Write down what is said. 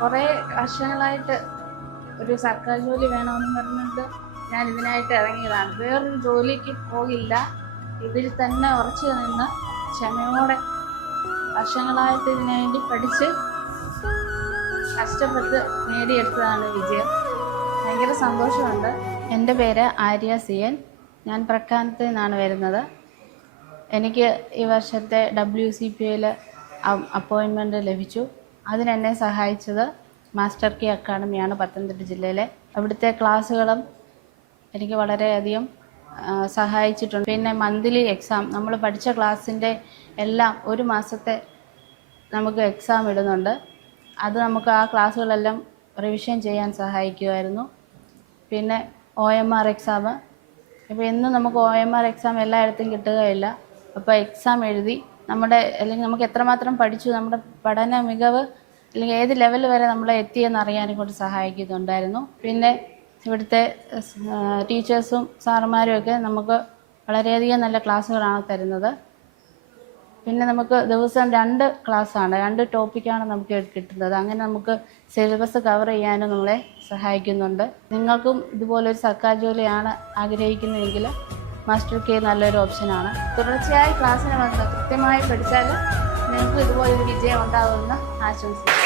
കുറേ വർഷങ്ങളായിട്ട് ഒരു സർക്കാർ ജോലി വേണമെന്ന് പറഞ്ഞിട്ട് ഞാൻ ഇതിനായിട്ട് ഇറങ്ങിയതാണ്. വേറൊരു ജോലിക്ക് പോകില്ല, ഇതിൽ തന്നെ ഉറച്ചു നിന്ന് ക്ഷമയോടെ വർഷങ്ങളായിട്ട് ഇതിനു വേണ്ടി പഠിച്ച് കഷ്ടപ്പെട്ട് നേടിയെടുത്തതാണ് വിജയം. ഭയങ്കര സന്തോഷമുണ്ട്. എൻ്റെ പേര് ആര്യ സിയൻ. ഞാൻ പ്രക്കാനത്ത് നിന്നാണ് വരുന്നത്. എനിക്ക് ഈ വർഷത്തെ WCPയിൽ അപ്പോയിൻമെൻറ്റ് ലഭിച്ചു. അതിനെന്നെ സഹായിച്ചത് മാസ്റ്റർ കീ അക്കാഡമിയാണ് പത്തനംതിട്ട ജില്ലയിലെ. അവിടുത്തെ ക്ലാസ്സുകളും എനിക്ക് വളരെയധികം സഹായിച്ചിട്ടുണ്ട്. പിന്നെ മന്ത്ലി എക്സാം, നമ്മൾ പഠിച്ച ക്ലാസ്സിൻ്റെ എല്ലാം ഒരു മാസത്തെ നമുക്ക് എക്സാം ഇടുന്നുണ്ട്. അത് നമുക്ക് ആ ക്ലാസ്സുകളെല്ലാം റിവിഷൻ ചെയ്യാൻ സഹായിക്കുമായിരുന്നു. പിന്നെ OMR എക്സാം, ഇപ്പോൾ എന്നും നമുക്ക് OMR എക്സാം എല്ലായിടത്തും കിട്ടുകയില്ല. അപ്പോൾ എക്സാം എഴുതി അല്ലെങ്കിൽ നമുക്ക് എത്രമാത്രം പഠിച്ചു, നമ്മുടെ പഠന മികവ് അല്ലെങ്കിൽ ഏത് ലെവൽ വരെ നമ്മൾ എത്തിയെന്ന് അറിയാനും കൊണ്ട് സഹായിക്കുന്നുണ്ടായിരുന്നു. പിന്നെ ഇവിടുത്തെ ടീച്ചേഴ്സും സാറുമാരും ഒക്കെ നമുക്ക് വളരെയധികം നല്ല ക്ലാസ്സുകളാണ് തരുന്നത്. പിന്നെ നമുക്ക് ദിവസം 2 ക്ലാസ്സാണ്, 2 ടോപ്പിക്കാണ് നമുക്ക് കിട്ടുന്നത്. അങ്ങനെ നമുക്ക് സിലബസ് കവർ ചെയ്യാനും നമ്മളെ സഹായിക്കുന്നുണ്ട്. നിങ്ങൾക്കും ഇതുപോലൊരു സർക്കാർ ജോലിയാണ് ആഗ്രഹിക്കുന്നതെങ്കിൽ മാസ്റ്റർ കീ നല്ലൊരു ഓപ്ഷനാണ്. തുടർച്ചയായി ക്ലാസ്സിന് വന്ന് കൃത്യമായി പഠിച്ചാൽ നിങ്ങൾക്ക് ഇതുപോലൊരു വിജയം ഉണ്ടാകുമെന്ന് ആശംസിക്കുന്നു.